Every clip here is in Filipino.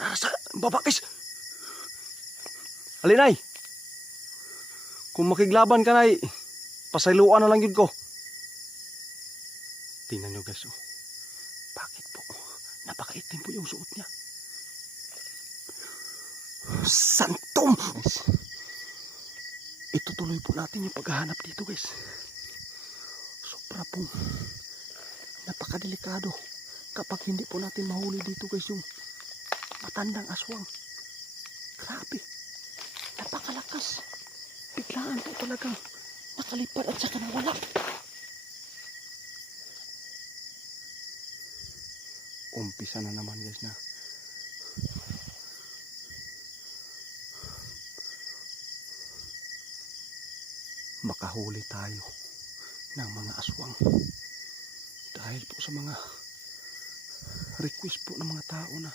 Nasa baba guys. Alinay. Kung makiglaban ka nay, pasayloan na lang yun ko. Tingnan nyo guys, oh. Bakit po? Napakaitim po yung suot niya. Santom! Guys, itutuloy po natin yung paghahanap dito guys. Sobra pong napakadelikado kapag hindi po natin mahuli dito guys yung matandang aswang. Grabe, napakalakas. Biglaan po talagang nakalipad at saka nawala. Umpisa na naman guys na makahuli tayo ng mga aswang dahil po sa mga request po ng mga tao na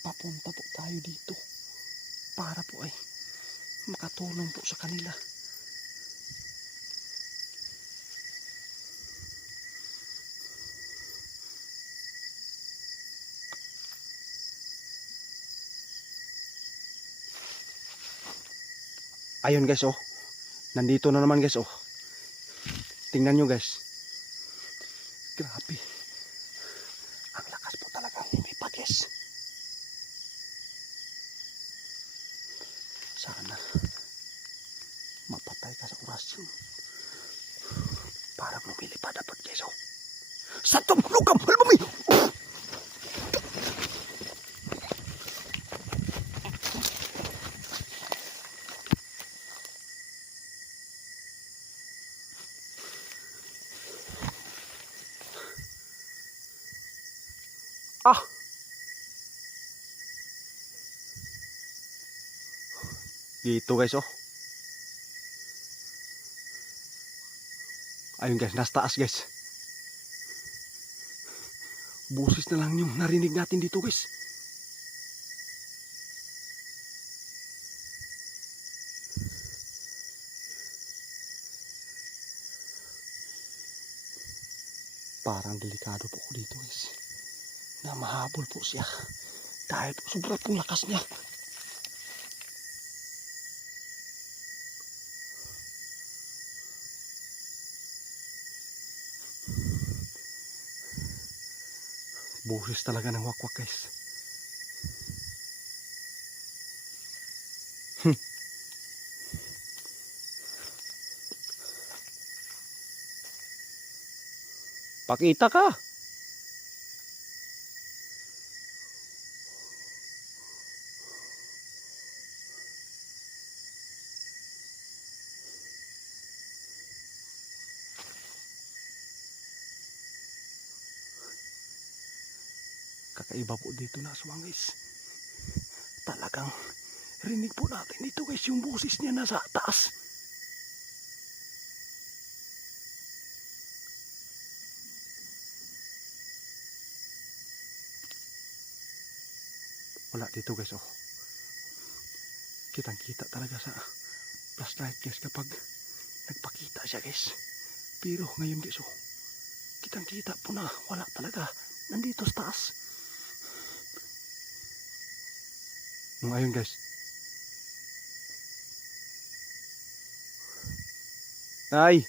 papunta po tayo dito para po ay makatulong po sa kanila. Ayun guys, oh. Nandito na naman guys, oh. Tingnan nyo guys. Grabe. Ang lakas po talaga lumipad guys. Sana mapatay ka sa oras yun. Parang lumilipad dapat guys, oh. Santom! Lugam! Halbumi! Ah! Dito guys, oh. Ayun guys, nasa taas guys. Busis na lang yung narinig natin dito guys. Parang delikado po ko dito guys. Na mahabol po siya. Dahil po sobrang pong lakas niya. Busis talaga ng wakwak guys. Pakita ka. Kakaiba po dito na aswang guys. Talagang rinig po natin dito guys yung busis niya nasa taas. Wala dito guys, oh. Kitang kita talaga sa flashlight guys kapag nagpakita siya guys. Pero ngayon guys, oh, kitang kita po na wala talaga. Nandito sa taas. Ngayon guys. Nay.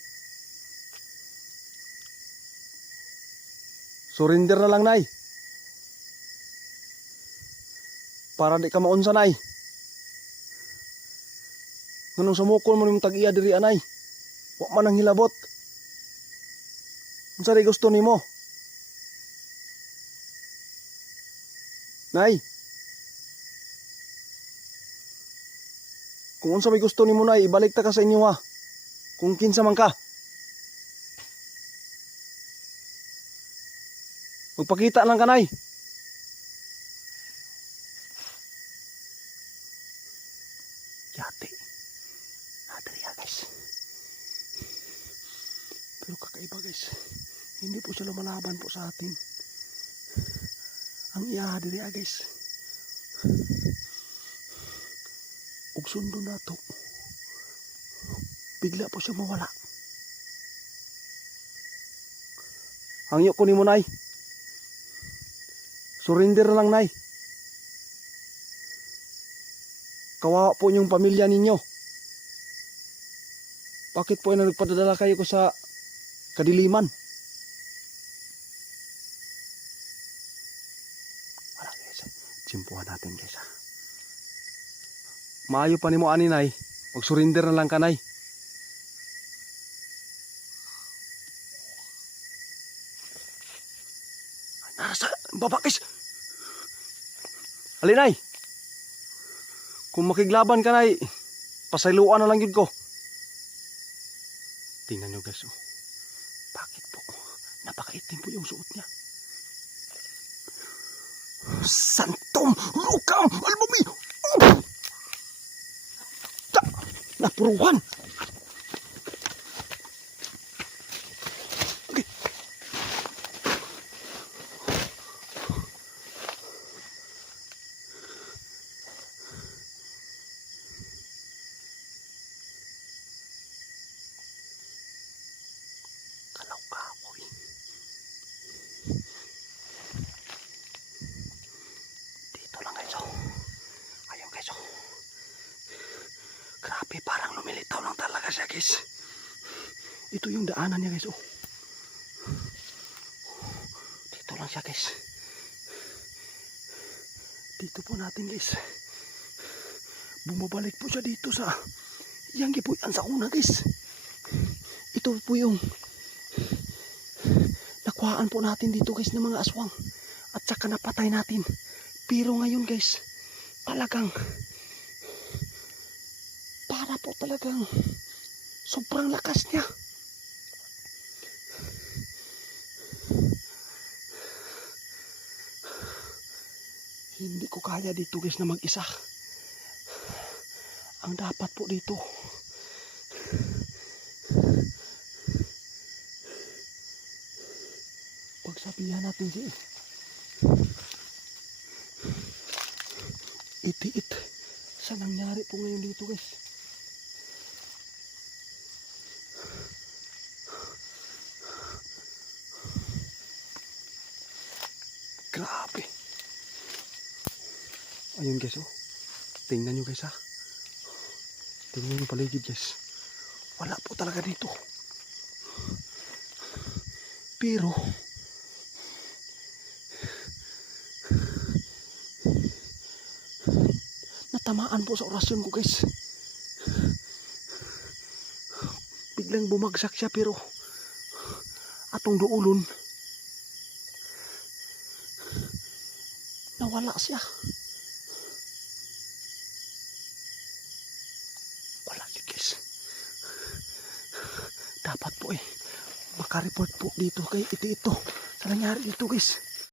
Surrender na lang nay. Para di ka maunsa nay. Nganong sumukol mo yung tag-iya diri anay. Wa man ang hilabot. Unsa ri gusto nimo? Nay. Kung unsa may gusto nimo nay, ibalik ta ka sa inyo ha. Kung kinsa man ka. Magpakita lang ka nay. Yate. Adria guys. Pero kakaiba guys. Hindi po siya lumalaban po sa atin. Ang iya adria guys. Ug sundo na to. Bigla po siya mawala. Hangyo ko ni mo nay. Surrender lang nay. Kawawa po yung pamilya ninyo. Bakit po ay nagpadadala kayo ko sa kadiliman? Wala guys. Tsimpuhan natin guys. Maayo pa ni mo ani nay. Mag-surrender na lang ka nay. Nasa baba guys. Alinay. Kung makiglaban ka nay, pasayloan na lang yun ko. Tingnan nyo guys, oh. Bakit po? Napakaitim po yung suot niya. Santom! Lukam! Albumi! Oh! Napuruhan! Okay. Kalaw-kawoy. Dito lang guys, oh. Ayun guys, oh. Grabe, parang lumilitaw lang talaga siya guys. Ito yung daanan niya guys, oh. Dito lang siya guys. Dito po natin guys. Bumabalik po siya dito sa yang gipuyan sa una guys. Ito po yung nakuhaan po natin dito guys ng mga aswang. At saka napatay natin. Pero ngayon guys, talagang para po talagang sobrang lakas niya. Hindi ko kaya dito guys na mag-isa. Ang dapat po dito, pagsabihan natin si Itiit sa nangyari po ngayon dito guys. Grabe. Ayun guys, oh. Tingnan nyo guys, ha. Tingnan nyo paligid guys. Wala po talaga dito. Pero natamaan po sa orasyon ko guys. Biglang bumagsak siya pero atong duulon nawala siya. Wala yun guys. Dapat po makareport po dito kay ito sa nangyari dito guys.